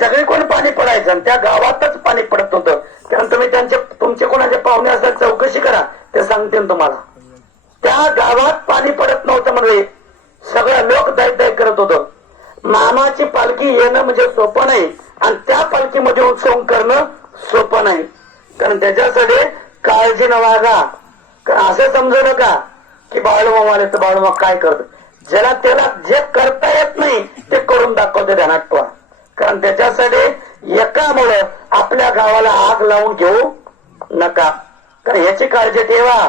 सगळे पाणी पडायचं? आणि त्या गावातच पाणी पडत होतं कारण तुम्ही त्यांचे तुमचे कोणाचे पाहुणे असतात चौकशी करा. ते सांगते तुम्हाला. त्या गावात पाणी पडत नव्हतं म्हणजे सगळं लोक दाय करत होतं. मामाची पालखी येणं म्हणजे सोपं नाही. आणि त्या पालखीमध्ये उत्सव करणं सोपं नाही. कारण त्याच्यासाठी काळजीनं वागा. कारण असं समजू नका की बाळूमामा आले तर बाळूमा काय करत? ज्याला त्याला जे करता येत नाही ते करून दाखवते ध्यानात ठेवा कारण त्याच्यासाठी एकामुळं आपल्या गावाला आग लावून घेऊ नका. कारण याची काळजी ठेवा.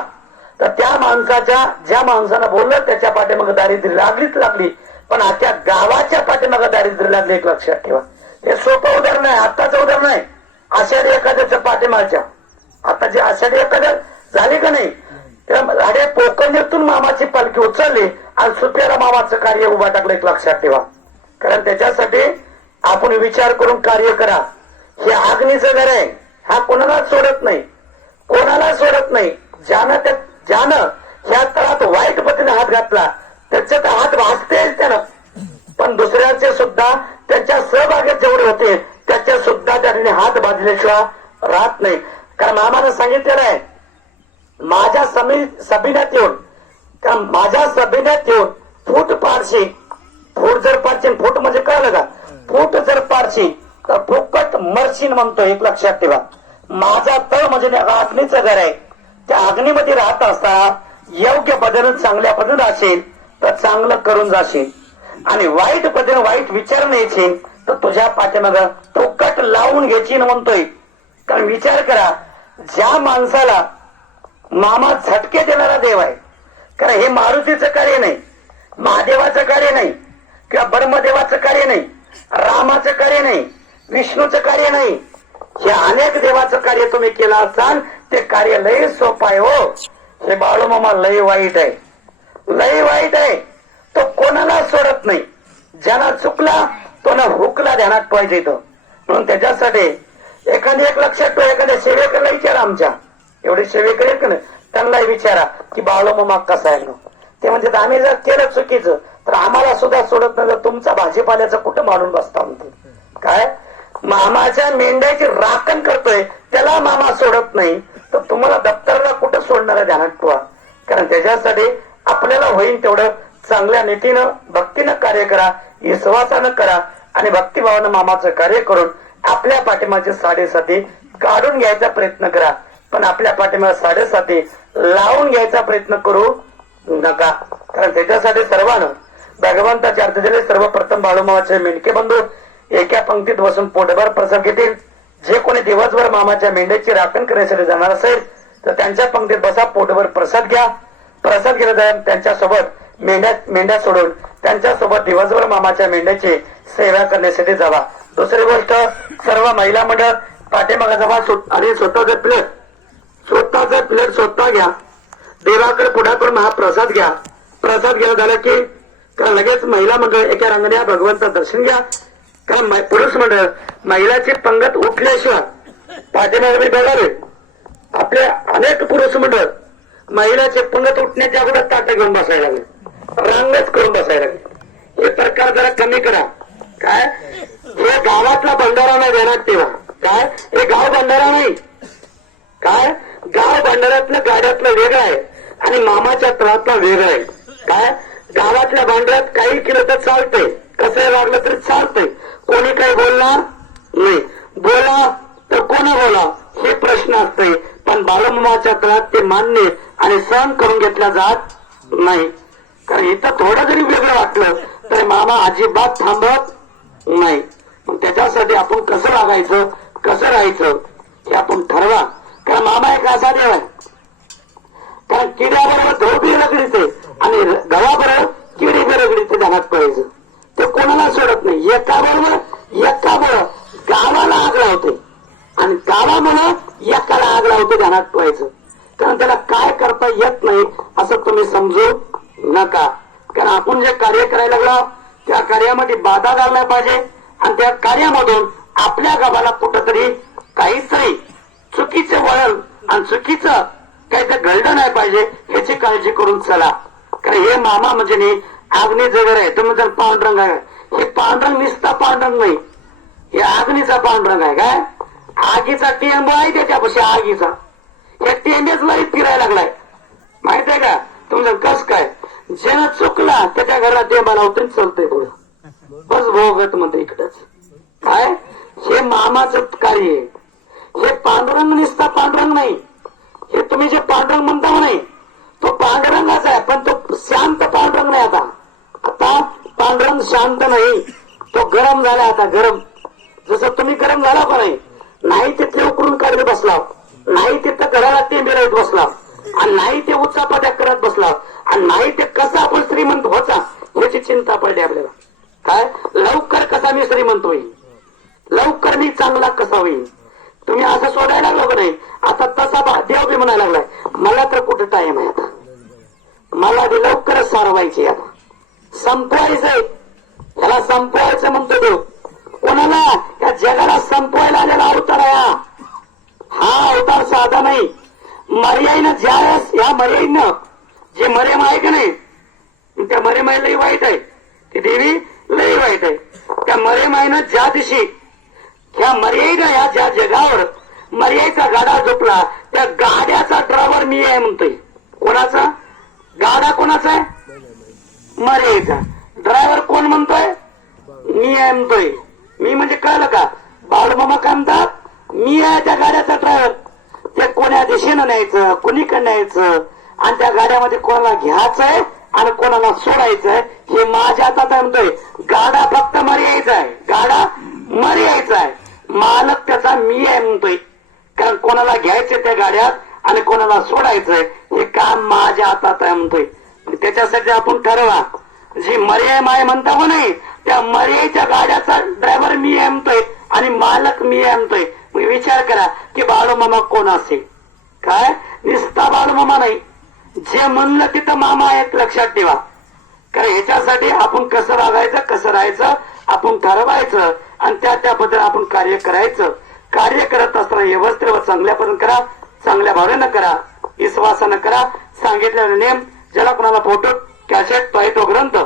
तर त्या माणसाच्या ज्या माणसानं बोललं त्याच्या पाठीमागे दारिद्र्य लागलीच लागली. पण आता गावाच्या पाठीमागे दारिद्र्य लागले एक लक्षात ठेवा. हे सोपं उदाहरण आहे आत्ताचं उदाहरण आहे. आषाढी एखाद्याच्या पाठीमागच्या. आता जे आषाढी एखाद्या झाली का नाही त्या अरे पोकणीतून मामाची पालखी उचलली आणि सुपेरा मामाचं कार्य उभा टाकलं एक लक्षात ठेवा. कारण त्याच्यासाठी आपण विचार करून कार्य करा. हे आग्नीचं घर आहे. हा कोणाला सोडत नाही? कोणाला सोडत नाही? ज्यानं त्या ज्यानं ह्या तळात वाईट पद्धतीने हात घातला त्याच्यात हात भाजतेच त्यानं. पण दुसऱ्याचे सुद्धा त्यांच्या सहभागात जेवढे होते त्याच्या सुद्धा त्याने हात भाजल्याशिवाय राहत नाही. कारण आम्हाला सांगितलेलं आहे माझ्या समी सभिण्यात येऊन कारण माझ्या सभिन्यात येऊन फूट पारशी फूट जर पारशी फूट म्हणजे कळलं का? फूट जर पारशी तर फुकट मरशीन म्हणतो एक लक्षात ठेवा. माझा तळ म्हणजे अग्नीचं घर आहे. त्या अग्नीमध्ये राहत असता योग्य पद्धतीने चांगल्या पद्धतीने असेल तर चांगलं करून जाशील. आणि वाईट पद्धतीने वाईट विचार न्यायचे तर तुझ्या पाठीमाग फुकट लावून घ्यायची म्हणतोय. कारण विचार करा ज्या माणसाला मामा झटके देणारा देव आहे कारण हे मारुतीचं कार्य नाही महादेवाचं कार्य नाही किंवा ब्रह्मदेवाचं कार्य नाही रामाचं कार्य नाही विष्णूचं कार्य नाही. हे अनेक देवाचं कार्य तुम्ही केलं असाल ते कार्य लय सोपं आहे हो. हे बाळूमामा लय वाईट आहे. लय वाईट आहे. तो कोणाला सोडत नाही. ज्याला चुकला तो ना हुकला ध्यानात पाहिजे तो. म्हणून त्याच्यासाठी एखादी एक लक्षात ठेवा एखाद्या सेवेकरला विचारा आमच्या. एवढे सेवेकर त्यांना विचारा की बाळूमामा कसा आहे ते म्हणजे आम्ही जर केलं चुकीचं तर आम्हाला सुद्धा सोडत नाही तर तुमचा भाजीपाल्याचं कुठं मानून बसता म्हणतो? काय? मामाच्या मेंढ्याची राखण करतोय त्याला मामा सोडत नाही. तर तुम्हाला दप्तराला कुठं सोडणार आहे ध्यानात ठेवा? कारण त्याच्यासाठी आपल्याला होईल तेवढं चांगल्या नीतीनं भक्तीनं कार्य करा विश्वासानं करा आणि भक्तिभावानं मामाचं कार्य करून आपल्या पाठिंबाचे साडेसाती काढून घ्यायचा प्रयत्न करा. पण आपल्या पाठिंबा साडेसाती लावून घ्यायचा प्रयत्न करू नका. कारण त्याच्यासाठी सर्वांना भगवंताचे अर्थ दिले सर्वप्रथम बाळूमामाचे मेंढके बंधू एका पंक्तीत बसून पोटभर प्रसाद घेतील. जे कोणी दिवसभर मामाच्या मेंढ्याची राखण करण्यासाठी जाणार असेल तर त्यांच्या पंक्तीत बसा पोटभर प्रसाद घ्या. प्रसाद घेण्यात त्यांच्यासोबत मेंढ्या मेंढ्या सोडून त्यांच्यासोबत दिवसभर मामाच्या मेंढ्याची सेवा करण्यासाठी जावा. दुसरी गोष्ट सर्व महिला मंडळ पाठीमागा जमा स्वत- आणि स्वतःचा प्लेट स्वतःचा प्लेट स्वतः घ्या. देवाकडे पुढाकडून हा प्रसाद घ्या. प्रसाद घ्या झाला की तर लगेच महिला मंडळ एका रंगण्या भगवंत दर्शन घ्या. कारण पुरुष मंडळ महिलाची पंगत उठल्याशिवाय पाठीमागे मी बघावे आपले अनेक पुरुष मंडळ महिलाचे पंगत उठण्याच्या अगोदर ताटं घेऊन बसायला लागले. रांगच करून बसायला लागले. हे प्रकार जरा कमी करा. काय? हे गावातला भंडारा नाही देणार ठेवा काय? हे गाव भंडारा नाही. काय? गाव भांडारातलं गाड्यातलं वेगळं आहे. आणि मामाच्या तळातला वेगळं आहे. काय? गावातल्या भांड्यात काही केलं तर चालतंय. कसं लागलं तरी चालतंय. कोणी काही बोलणार? नाही. बोला तर कोणी बोला? हे प्रश्न असतंय. पण बालमामाच्या तळात ते मान्य आणि सहन करून घेतल्या जात नाही. कारण इथं थोडं जरी वेगळं वाटलं तर मामा अजिबात थांबत नाही. मग त्याच्यासाठी आपण कसं वागायचं कसं राहायचं? हे आपण ठरवा. कारण मामा एक असा देव आहे. कारण किड्याबरोबर धोबी लगडीचे आणि गव्हाबरोबर किडी रगडीचे ध्यानात पाहिजे ते कोणाला सोडत नाही एका बरोबर एका बरोबर गावाला आग लावते आणि गावामुळे एकाला आग लावतो ध्यानात ठेवायचं. कारण त्याला काय करता येत नाही असं तुम्ही समजू नका. कारण आपण जे कार्य करायला लागलो त्या कार्यामध्ये बाधा घालल्या पाहिजे आणि त्या कार्यामधून आपल्या गावाला कुठंतरी काहीतरी चुकीचे वळण आणि चुकीचं काही तर घडलं नाही पाहिजे ह्याची काळजी करून चला. कारण हे मामा म्हणजे नाही आग्नी जगर आहे. तुम्ही जर पांढरंग आहे. हे पांढरंग निसता पांढरंग नाही. हे अग्नीचा पांढरंग आहे काय? आगीचा टेंब आहे त्याच्यापाशी आगीचा. या टेंबेच लई फिरायला लागलाय. माहीत आहे का? तुमचं कस काय? ज्यानं चुकला त्याच्या घरात टेंबा लावतो चलतंय पुढं. बस भोगत म्हणते इकडच. काय? हे मामाचं कार्य आहे. हे पांडुरंग निसता पांडुरंग नाही. हे तुम्ही जे पांडुरंग म्हणता नाही? तो पांडुरंगाच आहे पण तो शांत पांडुरंग नाही आता. आता पांडुरंग शांत नाही. तो गरम झाला आता गरम. जसं तुम्ही गरम झाला पण नाही? नाही तिथे उकरून काढत बसला. नाही तिथं घराला ते मिळवत बसला. आणि नाही ते उच्चापात्या करत बसला. आणि नाही ते कसा आपण श्रीमंत व्हायचा याची चिंता पडली आपल्याला. काय? लवकर कसा मी श्रीमंत होईल लवकर मी चांगला कसा होईल तुम्ही असं सोडायला लागलो नाही? आता तसा बा- देव बी म्हणायला लागलाय मला तर कुठं टाइम आहे आता? मला बी लवकरच सारवायची आता. संपवायचंय. त्याला संपवायचं म्हणतो देव कोणाला? या जगाला संपवायला आलेला अवतार आहे हा. अवतार साधा नाही. मर्याईनं ज्या या मर्याईनं जे मरेम आहे का नाही त्या मरेमाई लई वाईट आहे. ती देवी लई वाईट आहे. त्या मरेमाईनं ज्या दिवशी ह्या मर्याईनं ह्या ज्या जगावर मर्याईचा गाडा झोपला त्या गाड्याचा ड्रायव्हर मी आहे म्हणतोय. कोणाचा? गाडा कोणाचा आहे? मर्याईचा ड्रायव्हर कोण म्हणतोय? मी आहे म्हणतोय. मी म्हणजे कळलं का? बाळूमामा काय म्हणतात मी आहे त्या गाड्याचा ड्रायव्हर ते कोण्या दिशेनं न्यायचं कुणीकडे न्यायचं? आणि त्या गाड्यामध्ये कोणाला घ्यायचंय आणि कोणाला सोडायचंय हे माझ्या हातात आहे म्हणतोय. गाडा फक्त मर्यायचा आहे गाडा मर्यायचा आहे मालक त्याचा मी आहे म्हणतोय. कारण कोणाला घ्यायचे त्या गाड्यात आणि कोणाला सोडायचंय हे काम माझ्या हातात आहे म्हणतोय. त्याच्यासाठी आपण ठरवा. जी मर्याय माय म्हणता हो नाही त्या मर्यायच्या गाड्याचा ड्रायव्हर मी आणतोय आणि मालक मी आणतोय. मग विचार करा की बाळूमामा कोण असेल? काय? निस्ता बाळूमामा नाही. जे म्हणलं तिथं मामा आहेत लक्षात ठेवा. कारण ह्याच्यासाठी आपण कसं वागायचं कसं राहायचं आपण ठरवायचं आणि त्या त्याबद्दल आपण कार्य करायचं. कार्य करत असताना व्यवस्थित व चांगल्यापर्यंत करा चांगल्या भावनेनं करा विश्वासानं करा. सांगितलेला नेम ज्याला कोणाला फोटो कॅसेट पाहिजे ग्रंथ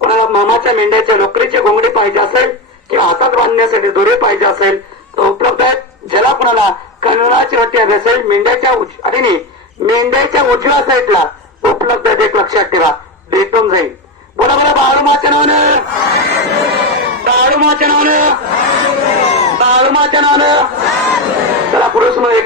कोणाला मामाच्या मेंढ्याच्या लोकरीची घोंगडी पाहिजे असेल किंवा हातात बांधण्यासाठी दोरे पाहिजे असेल तर उपलब्ध आहेत. ज्याला कोणाला कन्नडाची हत्या असेल मेंढ्याच्या अरे मेंढ्याच्या उजव्या साईडला उपलब्ध आहेत एक लक्षात ठेवा. भेटून जाईल. बोला बोला बाळूमाच्या नावानं. बाळूमाच्या नावानं. बाळूमाच्या नावानं. चला पुरुषमध्ये